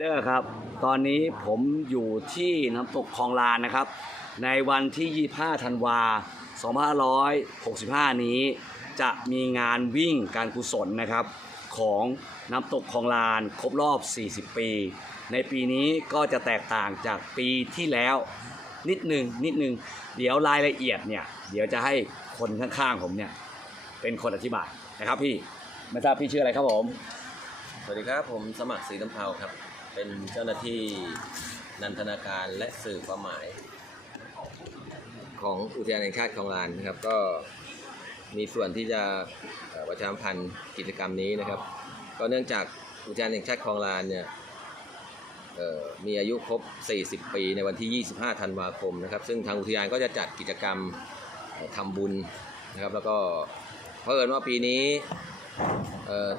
เดอร์ครับ ตอนนี้ผมอยู่ที่น้ำตกคลองลานนะครับ ในวันที่ 25 ธันวา 2565 นี้ จะมีงานวิ่งการกุศลนะครับ ของน้ำตกคลองลานครบรอบ 40 ปี ในปีนี้ก็จะแตกต่างจากปีที่แล้วนิดหนึ่งนิดหนึ่งเดี๋ยวรายละเอียดเนี่ย เดี๋ยวจะให้คนข้างๆผมเนี่ย เป็นคนอธิบายนะครับพี่ไม่ทราบพี่ชื่ออะไรครับผม สวัสดีครับ ผมสมัครศรีน้ำเผาครับ เป็นเจ้าหน้าที่นันทนาการและสื่อความหมาย ของอุทยานแห่งชาติคลองลานนะครับ ก็มีส่วนที่จะประชาสัมพันธ์กิจกรรมนี้นะครับ ก็เนื่องจากอุทยานแห่งชาติคลองลานเนี่ยมีอายุครบ 40 ปีในวันที่ 25 ธันวาคมนะครับ ซึ่งทางอุทยานก็จะจัดกิจกรรมเอ่อทำบุญนะครับ แล้วก็เพิ่นว่าปีนี้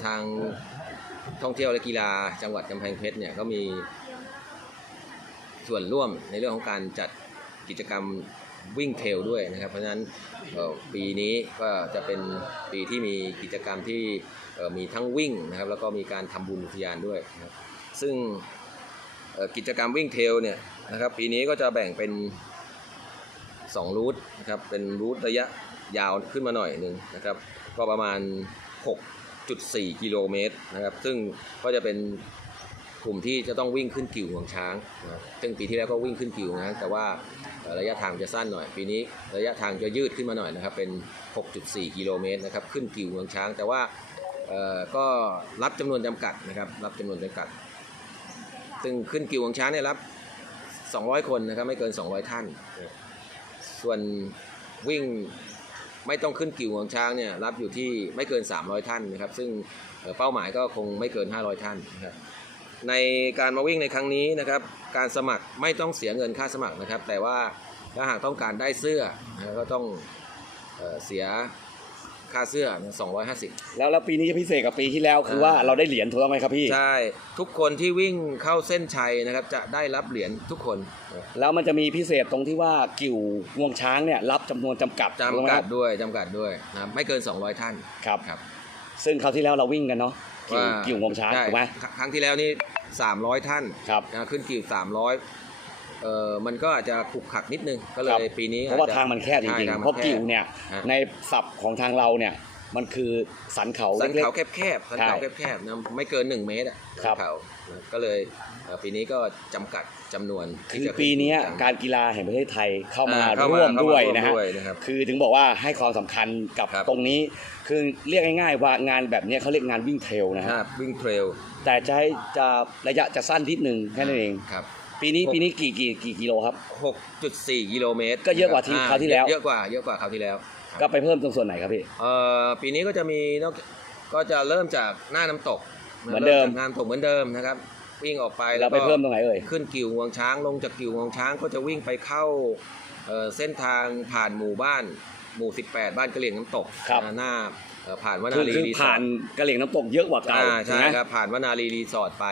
ทาง ท่องเที่ยวและกีฬาจังหวัดกำแพงเพชรเนี่ยก็มีส่วนร่วมในเรื่องของการจัดกิจกรรมวิ่งเทรลด้วยนะครับ เพราะฉะนั้นปีนี้ก็จะเป็นปีที่มีกิจกรรมที่มีทั้งวิ่งนะครับแล้วก็มีการทำบุญอุทยานด้วยนะครับซึ่งกิจกรรมวิ่งเทรลเนี่ยนะครับปีนี้ก็จะแบ่งเป็น 2 รูทนะครับเป็นรูทระยะยาวขึ้นมาหน่อยหนึ่งนะครับก็ประมาณ 6.4 กิโลเมตรนะครับ ซึ่งก็จะเป็นกลุ่มที่จะต้องวิ่งขึ้นกิ่วงวงช้างนะซึ่งปีที่แล้วก็วิ่งขึ้นกิ่วนะแต่ว่าระยะทางจะสั้นหน่อย ปีนี้ระยะทางจะยืดขึ้นมาหน่อยนะครับ เป็น 6.4 กิโลเมตรนะครับ ขึ้นกิ่วงวงช้าง แต่ว่าก็รับจำนวนจำกัดนะครับ รับจำนวนจำกัด ซึ่งขึ้นกิ่วงวงช้างเนี่ยรับ 200 คนนะครับ ไม่เกิน 200 ท่าน ส่วนวิ่ง ไม่ต้องขึ้นกิ่วของช้างเนี่ยรับอยู่ที่ไม่เกิน 300 ท่านนะครับ ซึ่งเป้าหมายก็คงไม่เกิน 500 ท่านนะครับในการมาวิ่งในครั้งนี้นะครับ การสมัครไม่ต้องเสียเงินค่าสมัครนะครับ แต่ว่าถ้าหากต้องการได้เสื้อก็ต้องเอเสียาเสื้อนะ250 แล้วแล้วปีนี้จะพิเศษกับปีที่แล้วคือว่าเราได้เหรียญถูกต้องไหมครับพี่ ใช่ ทุกคนที่วิ่งเข้าเส้นชัยนะครับ จะได้รับเหรียญทุกคนนะแล้วมันจะมีพิเศษตรงที่ว่ากิ่วงวงช้างเนี่ยรับจำนวนจำกัดถูไหมจำกัคดรับด้วยจำกัดด้วยนะครับไม่เกิน 200 ท่าน ครับ ครับ ซึ่งคราวที่แล้วเราวิ่งกันเนาะกิ่วว่ากิ่วงวงช้างใช่ถูกไหมครั้งครั้งที่แล้วนี่300 ท่านครับนะขึ้นกิ่ว300 เอ่อมันก็อาจจะขลุกขลักนิดนึงก็เลครับ ยปีนี้เพราะว่าอจจทางมันแคบจใช่ริงทๆมัเพราะแคบกิ่วเนี่ย ฮะ ในศัพท์ของทางเราเนี่ย มันคือสันเขาสันเล็ก เขาแคบๆสันเขาใช่แคบๆนะไม่เกิน 1 เมตรอะครับ สันเขานะก็เลยเอ่อปีนี้ก็จำกัดจำนวนๆ ที่คือจะขึ้ปีเนี้ยจริงจังการกีฬาแห่งประเทศไทยเข้ามาอ่าเข้ามาร่วมเข้ามาด้วยร่วมนะฮะ ด้วยนะครับ คือถึงบอกว่าให้ความสำคัญกับครับ ตรงนี้ คือเรียกง่ายๆว่างานแบบเนี้ยเขาเรียกงานวิ่งเทรลนะฮะอ่าวิ่งเทรลแต่จะให้จะระยะจะสั้นนิดนึงแค่นั้นเอง ครับ ปีนี้หกปีนี้กี่กี่กี่กิโลครับ 6.4 กิโลเมตรก็เยอะกว่าที่อ่คราวที่แล้ว เยอะกว่าเยอะกว่าคราวที่แล้วก็ไปเพิ่มตรงส่วนไหนครับพี่ เอ่อปีนี้ก็จะมีนอกก็จะเริ่มจากหน้าน้ำตกเหมือนเดิม ริ่จากหน้าน้ำตกเหมือนเดิมนะครับวิ่งออกไปเราก็ไปเพิ่มตรงไหนเอ่ย ขึ้นกิ่วงวงช้างลงจากกิ่วงวงช้างก็จะวิ่งไปเข้าเอ่อเส้นทางผ่านหมู่บ้าน หมู่ 18 บ้านกะเหลี่ยงน้ำตกครับ อ่าหน้าเอ่อ ผ่านวคืนาอรีคือรีสอผ่าร์นทกระเหลี่ยงน้ำตกเยอะกว่าเก่าอ่าใช่ใช่ไหมครับผ่านวนารีรีสอร์ทไป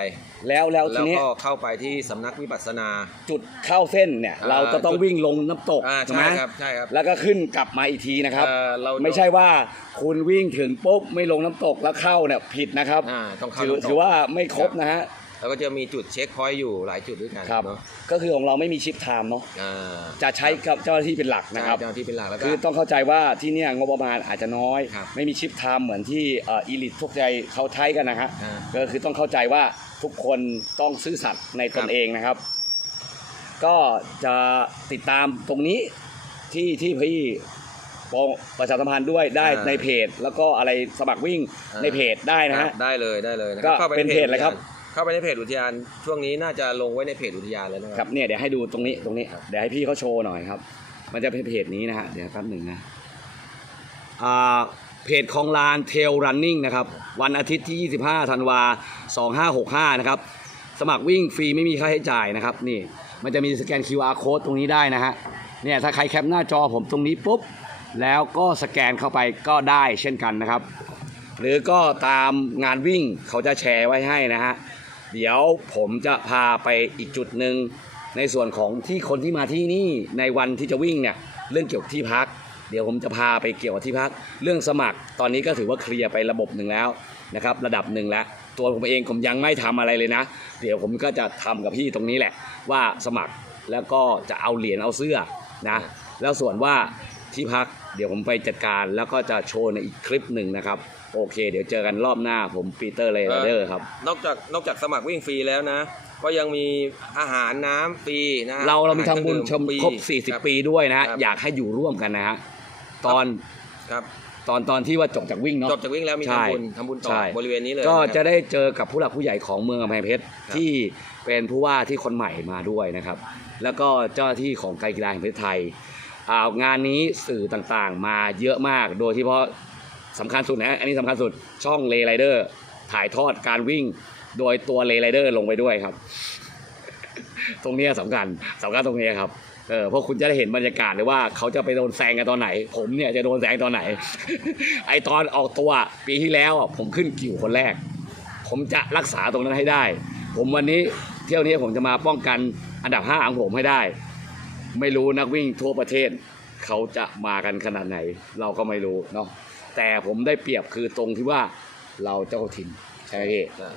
แล้วแล้วทีแล้วนี้ก็เข้าไปที่สำนักวิปัสสนา จุดเข้าเส้นเนี่ย อ่า เราจะต้องจุดวิ่งลงน้ำตกอ่าใช่ไหมใช่ครับใช่ครับแล้วก็ขึ้นกลับมาอีกทีนะครับ เอ่อเราไม่ใช่ว่าคุณวิ่งถึงปุ๊บไม่ลงน้ำตกแล้วเข้าเนี่ยผิดนะครับ อ่าต้องเข้าถือน้ำตก ถือว่าไม่ครบนะฮะ แล้วก็จะมีจุดเช็คพอยต์อยู่หลายจุดด้วยกันครับ เนาะก็คือของเราไม่มีชิปไทม์เนาะอ่าจะใช้กับเจ้าหน้าที่เป็นหลักนะครับ ใช่เจ้าหน้าที่เป็นหลักแล้วก็ คือต้องเข้าใจว่าที่เนี่ยงบประมาณอาจจะน้อย ครับไม่มีชิปไทม์เหมือนที่เอีลิททุกใจเขาใช้กันนะฮะอ่าก็คือต้องเข้าใจว่าทุกคนต้องซื่อสัตย์ในตครันบเองนะครับ ก็จะติดตามตรงนี้ที่ที่พี่บอกประชาสัมพันธ์ด้วยได้ในเพจ แล้วก็อะไรสมัครวิ่งในเพจได้นะครัฮะบได้เลยได้เลยนะคก็รับเข้าไปเป็นเพจอะไรครับ เข้าไปในเพจอุทยาน ช่วงนี้น่าจะลงไว้ในเพจอุทยานแล้วนะคครัรับบเนี่ยเดี๋ยวให้ดูตรงนี้ตรงนี้ เดี๋ยวให้พี่เขาโชว์หน่อยครับ มันจะเป็นเพจนี้นะฮะเดี๋ยวแป๊บหนึ่งนะอ่าเพจของลานเทลรันนิ่งนะครับ วันอาทิตย์ที่ 25ธันวา2565 นะครับ สมัครวิ่งฟรีไม่มีค่าใช้จ่ายนะครับ นี่มันจะมีสแกน QR code ตรงนี้ได้นะฮะเนี่ยถ้าใครแคปหน้าจอผมตรงนี้ปุ๊บ แล้วก็สแกนเข้าไปก็ได้เช่นกันนะครับ หรือก็ตามงานวิ่งเขาจะแชร์ไว้ให้นะฮะ เดี๋ยวผมจะพาไปอีกจุดหนึ่งในส่วนของที่คนที่มาที่นี่ในวันที่จะวิ่งเนี่ยเรื่องเกี่ยวกับที่พัก เดี๋ยวผมจะพาไปเกี่ยวกับที่พัก เรื่องสมัครตอนนี้ก็ถือว่าเคลียร์ไประบบหนึ่งแล้วนะครับระดับหนึ่งแล้วตัวผมเองผมยังไม่ทำอะไรเลยนะ เดี๋ยวผมก็จะทำกับพี่ตรงนี้แหละ ว่าสมัครแล้วก็จะเอาเหรียญเอาเสื้อนะแล้วส่วนว่าที่พักเดี๋ยวผมไปจัดการแล้วก็จะโชว์ในอีกคลิปหนึ่งนะครับ โอเค เดี๋ยวเจอกันรอบหน้าผมปีเตอร์เลเดอร์ครับ นอกจากนอกจากสมัครวิ่งฟรีแล้วนะ ก็ยังมีอาหารน้ำฟรีนะเราเรามีทำบุญชมครบครับ40 ปีด้วยนะฮะครับอยากให้อยู่ร่วมกันนะฮะตอนครับตอนตอนที่ว่าจบจากวิ่งเนาะจบจากวิ่งแล้วมีใช่ทำบุญทำบุญต่อใช่บริเวณนี้เลยก็นครับจะได้เจอกับผู้หลักผู้ใหญ่ของเมืองกำแพงเพชรครับที่เป็นผู้ว่าที่คนใหม่มาด้วยนะครับ แล้วก็เจ้าหน้าที่ของการกีฬาแห่งประเทศไทยอ่างานนี้สื่อต่างๆ มาเยอะมากโดยที่เพราะ สำคัญสุดนะ อันนี้สำคัญสุดช่องเลไรเดอร์ถ่ายทอดการวิ่ง โดยตัวเลไรเดอร์ลงไปด้วยครับ ตรงนี้สำคัญสำคัญตรงนี้ครับเออเพราะคุณจะได้เห็นบรรยากาศเลยว่าเขาจะไปโดนแซงกันตอนไหน ผมเนี่ยจะโดนแซงตอนไหน ไอตอนออกตัวปีที่แล้วผมขึ้นกิ่วคนแรก ผมจะรักษาตรงนั้นให้ได้ ผมวันนี้เที่ยวนี้ผมจะมาป้องกันอันดับห้าของผมให้ได้ ไม่รู้นักวิ่งทั่วประเทศ เขาจะมากันขนาดไหน เราก็ไม่รู้เนาะ แต่ผมได้เปรียบคือตรงที่ว่าเราเจ้าถิ่นใช่ไหมพี่ใช่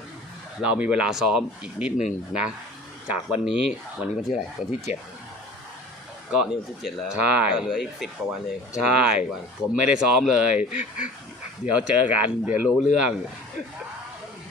เรามีเวลาซ้อมอีกนิดนึงนะ จากวันนี้วันนี้วันที่อะไหรวันที่เจ็ด ก็นี่วันที่เจ็ดแล้วใช่ ก็เหลืออีกสิบกว่าวันเองใช่ สิบวันผมไม่ได้ซ้อมเลย เดี๋ยวเจอกัน เดี๋ยวรู้เรื่อง